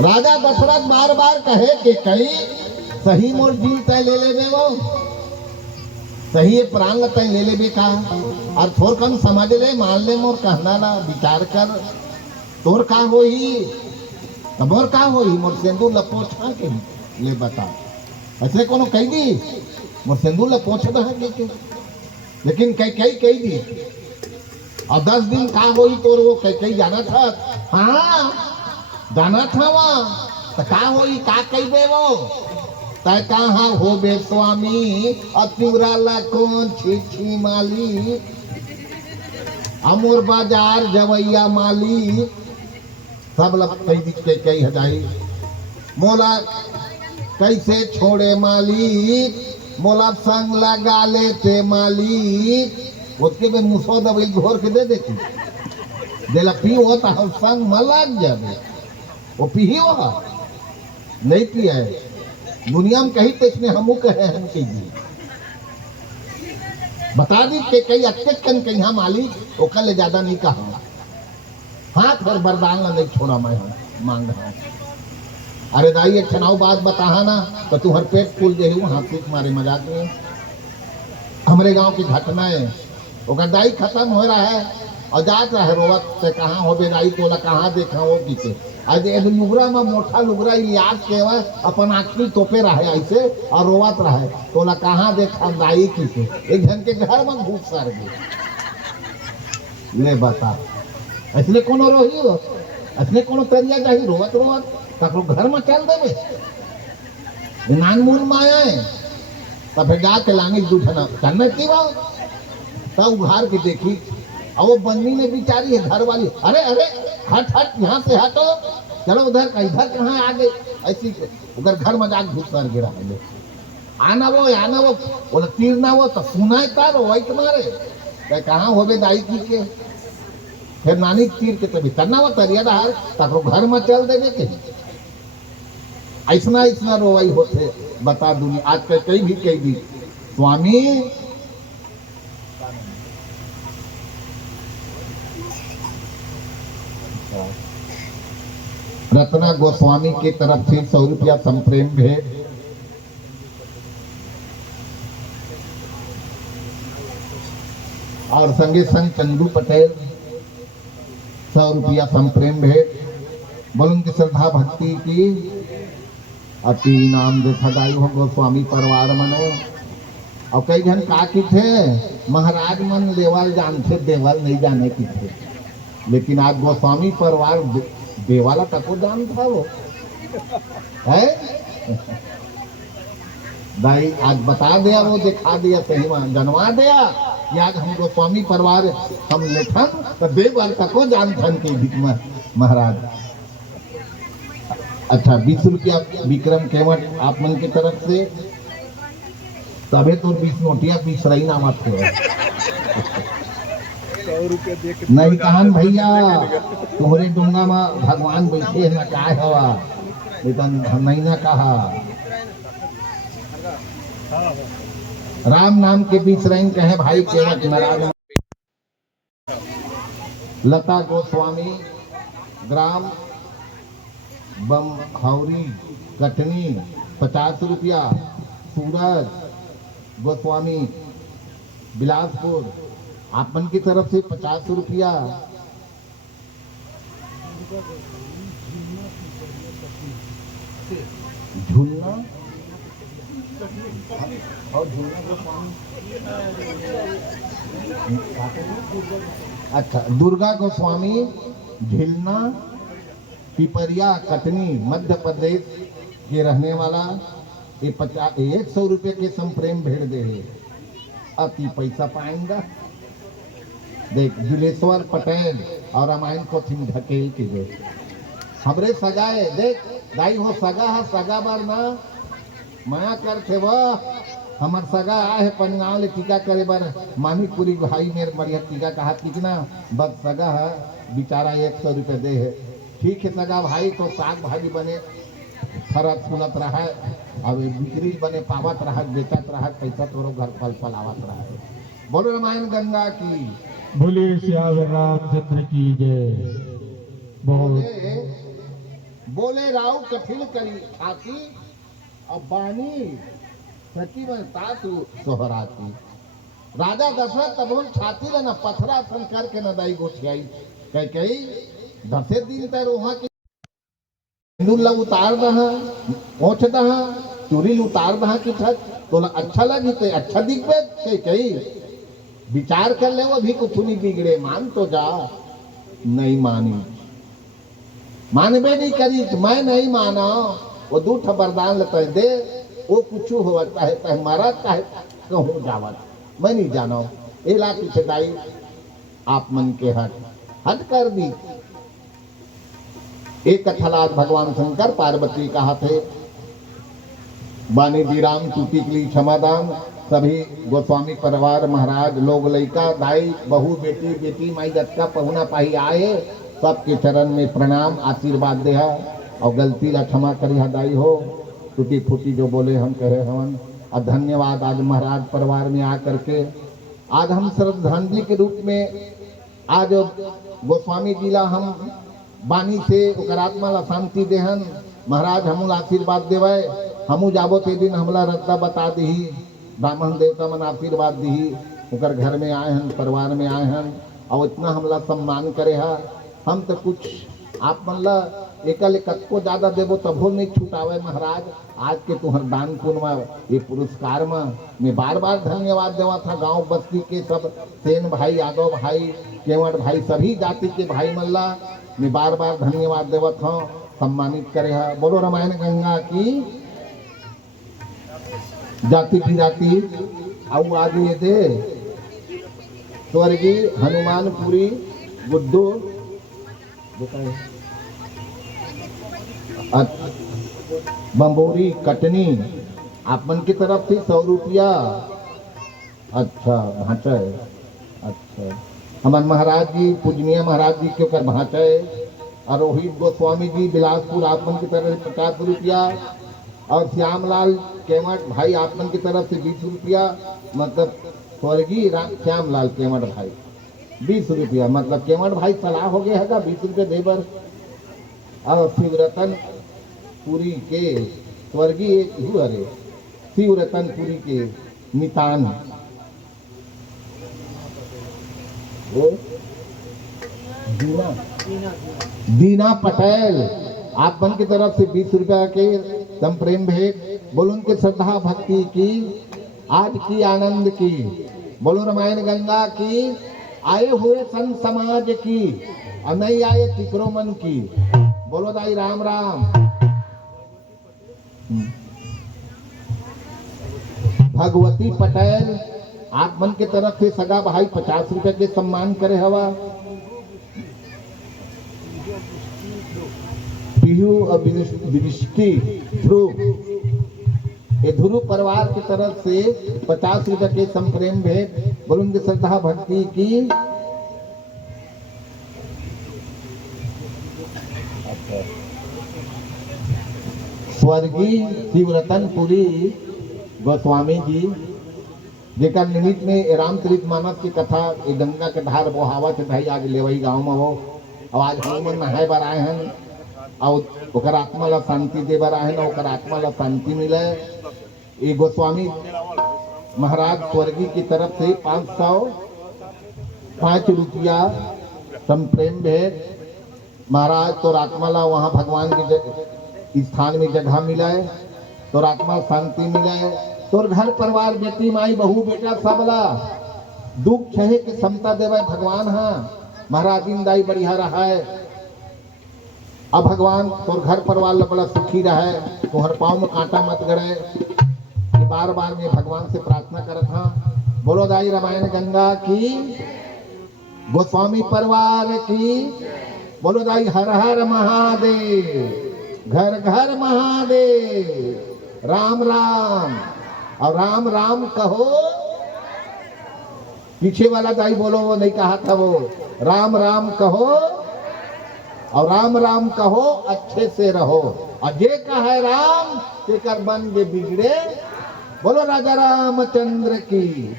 राजा दशरथ बार बार कहे कि कई सही मोर जीव तय ले लेबे वो सही प्राण ल तय ले लेबे का और थोर कम समझ ले मान ले मोर कहना ला विचार कर तोर का होई तब मोर का होई मोर सिंदूर ल पोछा के ले बता ऐसे कोनो कह दी मोर सिंदूर ल पोछ दे के लेकिन कई दी और 10 दिन का होई तोर वो कई जाना था हाँ जाना था वहाँ तो का होई का कहबे वो तय कहाँ हो बे स्वामी अतुरा ला कौन छी माली अमोर बाजार जवैया माली सब लग कई हजाई मोला कैसे छोड़े मालिक मोला संग लगा लेते मालिक उसके में मुसो दवाई घोर के दे देती देला पी होता हम संग में लग जाए वो पी हो नहीं पिया है दुनिया में कहीं तो इसने हमू कहे हम कीजिए बता दी कि कई अच्छे कन कहीं हम मालिक वो कल ज्यादा नहीं कहा हाथ पर बरदान नहीं छोड़ा मैं मांग रहा हूँ अरे दाई एक छनाव बात बता ना तो तू हर पेट फूल जे वहां से मारे मजाक में हमारे गांव की घटना है वो दाई खत्म हो रहा है और जात रहा है रोवत से कहाँ हो बे दाई तोला कहाँ देखा वो किसे आज एक लुगरा में मोटा लुगरा याद के अपन आखिरी तोपे रहे ऐसे और रोवत रहे तोला कहाँ देखा दाई किसे एक जन के घर में घूस सर गए ले बता इसलिए कोनो रोही हो इसलिए कोनो तरिया जाही रोवत रोवत तक घर में चल देवे नान मूल माया है तब जाके लाने दूठना करना की वो तब उघार के देखी और वो बन्नी ने बिचारी है घर वाली अरे अरे हट हट यहाँ से हटो चलो उधर इधर कहाँ आ गए ऐसी उधर घर में जाके घुस कर गिरा है आना वो बोला तीर ना वो तो सुनाए तारो वही तुम्हारे कहाँ हो बे दाई की के फिर नानी तीर के तभी करना वो तरिया दार तक घर में चल देवे के ऐसा रोवाई होते बता दूंगी आज के कई भी कही दी स्वामी रत्ना गोस्वामी की तरफ से 100 रुपया संप्रेम भेंट और संगे संग चंदू पटेल 100 रुपया संप्रेम भेंट बोलूं की श्रद्धा भक्ति की अति नाम देखा गाई हो गोस्वामी परिवार मनो और कई जन का की थे महाराज मन लेवल जानते देवल नहीं जाने की थे लेकिन आज गोस्वामी परिवार देवाला तको जानता वो है भाई आज बता दिया वो दिखा दिया सही जनवा दिया कि आज हम गोस्वामी परिवार हम लेखन तो देवाल तको जानथन की महाराज अच्छा 20 रुपया विक्रम केवट आप मन की तरफ से तबे तो 20 नोटिया 20 रही ना मत नहीं कहन भैया तुम्हारे डूंगा में भगवान बैठे है ना काय हवा लेकिन नहीं ना कहा राम नाम के 20 रही कहे भाई केवट महाराज लता गोस्वामी ग्राम बम खौरी कटनी 50 रुपया सूरज गोस्वामी बिलासपुर आपन की तरफ से 50 रुपया झूलना और अच्छा दुर्गा गोस्वामी झिलना पिपरिया कटनी मध्य प्रदेश के रहने वाला 100 रुपये के संप्रेम भेड़ दे अति पैसा पाएंगा देख जुलेश्वर पटेल और रामायण को थी ढकेल के दे हमरे सगाए देख दाई हो सगा है सगा बार ना माया कर थे वह हमार सगा आए है पंगाल ले टीका करे बार मानिकपुरी भाई मेरे बढ़िया टीका कहा कितना बस सगा है बेचारा 100 रुपये दे है ठीक है सगा भाई तो साग भाजी बने फरत फुलत रहा है अब बिक्री बने पावत रहा बेचत रहा पैसा तोरो घर फल फलावत रहा बोलो रामायण गंगा की बोले श्याम रामचंद्र की जय। बहुत बोले राव कठिन करी छाती, अब बानी सची में तातु सोहराती। राजा दशरथ तब छाती न पथरा सन करके न दाई गोठियाई कह कही 10 दिन तक वहां की सिंदूर उतार दहा, पोछ दहा, चूरी उतार दहा की छत तो अच्छा लगी तो अच्छा दिखबे कह कही विचार कर ले वो भी कुछ नहीं बिगड़े, मान तो जा। नहीं मानी, मानबे नहीं करी, मैं नहीं माना। वो दूठ वरदान लेते दे, वो कुछ हो चाहे मारा चाहे कहूँ जावत, मैं नहीं जाना। ए ला पीछे दाई आप मन के हट कर दी। एक कथलाज भगवान शंकर पार्वती कहा थे, बानी दीराम टूटी के लिए क्षमादान। सभी गोस्वामी परिवार महाराज लोग लइका दाई बहू बेटी बेटी माई दत्ता पहुना पाही आए, सबके चरण में प्रणाम आशीर्वाद दे और गलती ला क्षमा करी दाई हो, टूटी फूटी जो बोले हम कहे हवन। और धन्यवाद आज महाराज परिवार में आकर के आज हम श्रद्धांजलि के रूप में आज गोस्वामी जी ला हम बानी से ओकर आत्मा ला शांति देहन। महाराज हमू आशीर्वाद देवे, हमू जाबो ते दिन हमला रत्ता बता दी, ब्राह्मण देवता मन आशीर्वाद दी, ओकर घर में आए हन परिवार में आए हन और इतना हमला सम्मान करे है। हम तो कुछ आप मन ला एकल कतको ज्यादा देवो तभो नहीं छुटावे महाराज। आज के तुहर दान पुण्य में ये पुरस्कार में मैं बार बार धन्यवाद देवा था। गांव बस्ती के सब सेन भाई, यादव भाई, केवट भाई, सभी जाति के भाई मन ला मैं बार बार धन्यवाद देवा था, सम्मानित करे है। बोलो रामायण गंगा की जाति की जाति आउ आगे ये दे स्वर्गीय हनुमानपुरी गुड्डू बम्बोरी कटनी आप मन की तरफ से 100 रुपया। अच्छा भाषा है, अच्छा हमारे महाराज जी पूजनीय महाराज जी के ऊपर भाषा है। और रोहित गोस्वामी जी बिलासपुर आप मन की तरफ से 50 रुपया और श्यामलाल केवट भाई आप मन की तरफ से 20 रुपया, मतलब स्वर्गीय श्यामलाल केवट भाई 20 रुपया, मतलब केवट भाई सलाह हो गया है 20 रुपये देवर। और शिवरतन पुरी के स्वर्गीय अरे शिवरतन पुरी के नितान दीना पटेल आप मन की तरफ से 20 रुपया के तम प्रेम भेंट। बोलो उनके श्रद्धा भक्ति की आज की आनंद की, बोलो रामायण गंगा की, आए हुए संत समाज की और नहीं आए तिकरो मन की। बोलो दाई राम राम। भगवती पटेल आप मन के तरफ से सगा भाई 50 रुपए के सम्मान करे हवा। ध्रुव परिवार की तरफ से 50 रुपए के संप्रेम भेंट। बोलो उनकी श्रद्धा भक्ति की स्वर्गीय शिवरतन पुरी गोस्वामी जी जेकर निमित्त में रामचरित मानस की कथा गंगा के धार बोहावा चढ़ाई आगे लेवई गांव में हो। और आज हम नहाए बर आए हैं और ओकर आत्मा ला शांति दे बर आए हैं, ओकर आत्मा ला शांति मिले। ये गोस्वामी महाराज स्वर्गीय की तरफ से 505 रुपया संप्रेम भेंट। महाराज तो आत्मा ला वहाँ भगवान के स्थान में जगह मिले, तो आत्मा शांति मिले, तोर घर परिवार बेटी माई बहू बेटा सबला दुख छहे के क्षमता देवे भगवान। हाँ महाराज दिन दाई बढ़िया रहा है। अब भगवान तोर घर परिवार बड़ा सुखी रहे, तोहर पाँव में कांटा मत गड़े। बार बार मैं भगवान से प्रार्थना करत हाँ। बोलो दाई रामायण गंगा की, गोस्वामी परिवार की। बोलो दाई हर हर महादेव, घर घर महादेव, राम राम। और राम राम कहो, पीछे वाला दाई बोलो वो नहीं कहा था, वो राम राम कहो और राम राम कहो, अच्छे से रहो। और जे कहे राम ते कर बन जे बिगड़े। बोलो राजा रामचंद्र की।